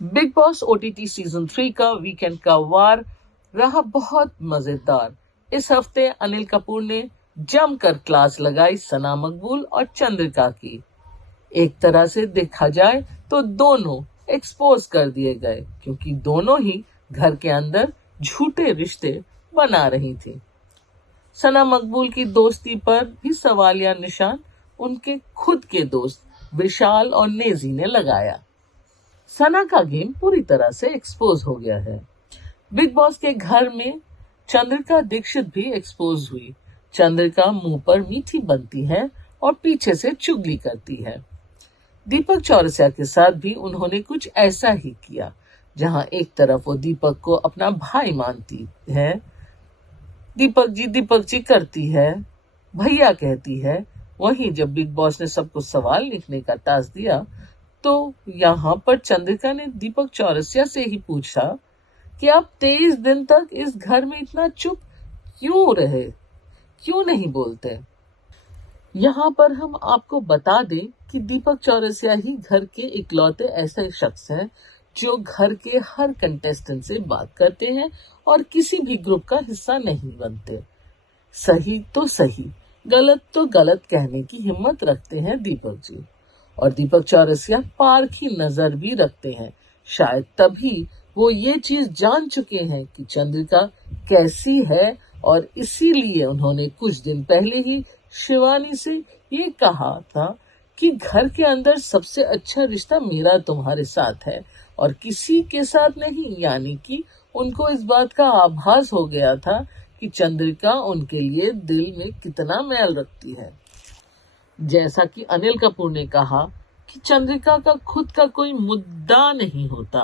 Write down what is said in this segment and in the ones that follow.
Big boss OTT season 3 का weekend का वार रहा बहुत मजेदार। इस हफ्ते अनिल कपूर ने जमकर क्लास लगाई सना मकबूल और चंद्रिका की। एक तरह से देखा जाए तो दोनों एक्सपोज कर दिए गए, क्योंकि दोनों ही घर के अंदर झूठे रिश्ते बना रही थी। सना मकबूल की दोस्ती पर भी सवालिया निशान उनके खुद के दोस्त विशाल और नेजी ने लगाया। सना का गेम पूरी तरह से एक्सपोज हो गया है। बिग बॉस के घर में चंद्रिका दीक्षित भी एक्सपोज हुई। चंद्रिका मुंह पर मीठी बनती है और पीछे से चुगली करती है। दीपक चौरसिया के साथ भी उन्होंने कुछ ऐसा ही किया, जहां एक तरफ वो दीपक को अपना भाई मानती है, दीपक जी करती है, भैया कहती है, वहीं जब बिग बॉस ने सबको सवाल लिखने का टास्क दिया तो यहाँ पर चंद्रिका ने दीपक चौरसिया से ही पूछा कि आप 23 दिन तक इस घर में इतना चुप क्यों रहे, क्यों नहीं बोलते। यहाँ पर हम आपको बता दें कि दीपक चौरसिया ही घर के इकलौते ऐसे शख्स हैं जो घर के हर कंटेस्टेंट से बात करते हैं और किसी भी ग्रुप का हिस्सा नहीं बनते। सही तो सही, गलत तो गलत कहने की हिम्मत रखते हैं दीपक जी। और दीपक चौरसिया पारखी नजर भी रखते हैं। शायद तभी वो ये चीज जान चुके हैं कि चंद्रिका कैसी है, और इसीलिए उन्होंने कुछ दिन पहले ही शिवानी से ये कहा था कि घर के अंदर सबसे अच्छा रिश्ता मेरा तुम्हारे साथ है और किसी के साथ नहीं। यानी कि उनको इस बात का आभास हो गया था कि चंद्रिका उनके लिए दिल में कितना मैल रखती है। जैसा कि अनिल कपूर ने कहा कि चंद्रिका का खुद का कोई मुद्दा नहीं होता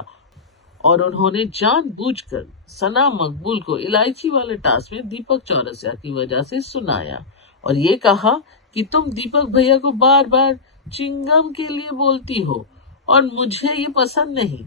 और उन्होंने जानबूझकर सना मकबूल को इलायची वाले टास्क में दीपक चौरसिया की वजह से सुनाया और ये कहा कि तुम दीपक भैया को बार बार चिंगम के लिए बोलती हो और मुझे ये पसंद नहीं।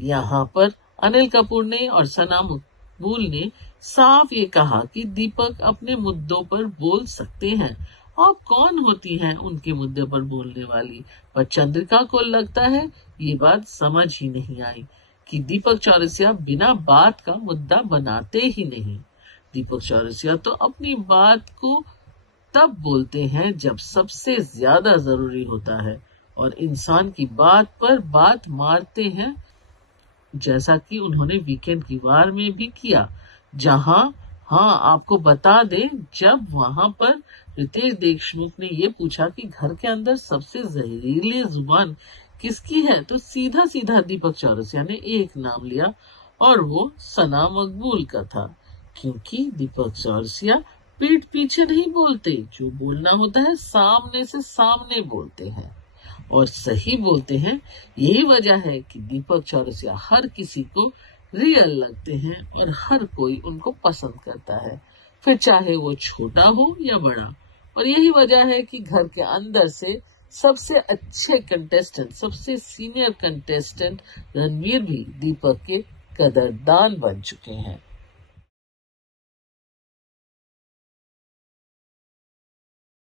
यहाँ पर अनिल कपूर ने और सना मकबूल ने साफ ये कहा कि दीपक अपने मुद्दों पर बोल सकते हैं। आप कौन होती हैं उनके मुद्दे पर बोलने वाली। पर चंद्रिका को लगता है ये बात समझ ही नहीं आई कि दीपक चौरसिया बिना बात का मुद्दा बनाते ही नहीं। दीपक चौरसिया तो अपनी बात को तब बोलते हैं जब सबसे ज्यादा जरूरी होता है और इंसान की बात पर बात मारते हैं, जैसा कि उन्होंने वीकेंड की वार में भी किया। जहां आपको बता दें, जब वहां पर रितेश देशमुख ने ये पूछा कि घर के अंदर सबसे जहरीली जुबान किसकी है, तो सीधा सीधा दीपक चौरसिया ने एक नाम लिया और वो सना मकबूल का था, क्योंकि दीपक चौरसिया पीठ पीछे नहीं बोलते। जो बोलना होता है सामने से सामने बोलते हैं और सही बोलते हैं। यही वजह है कि दीपक चौरसिया हर किसी को रियल लगते हैं और हर कोई उनको पसंद करता है, फिर चाहे वो छोटा हो या बड़ा। और यही वजह है कि घर के अंदर से सबसे अच्छे कंटेस्टेंट, सबसे सीनियर कंटेस्टेंट रणवीर भी दीपक के कदरदान बन चुके हैं।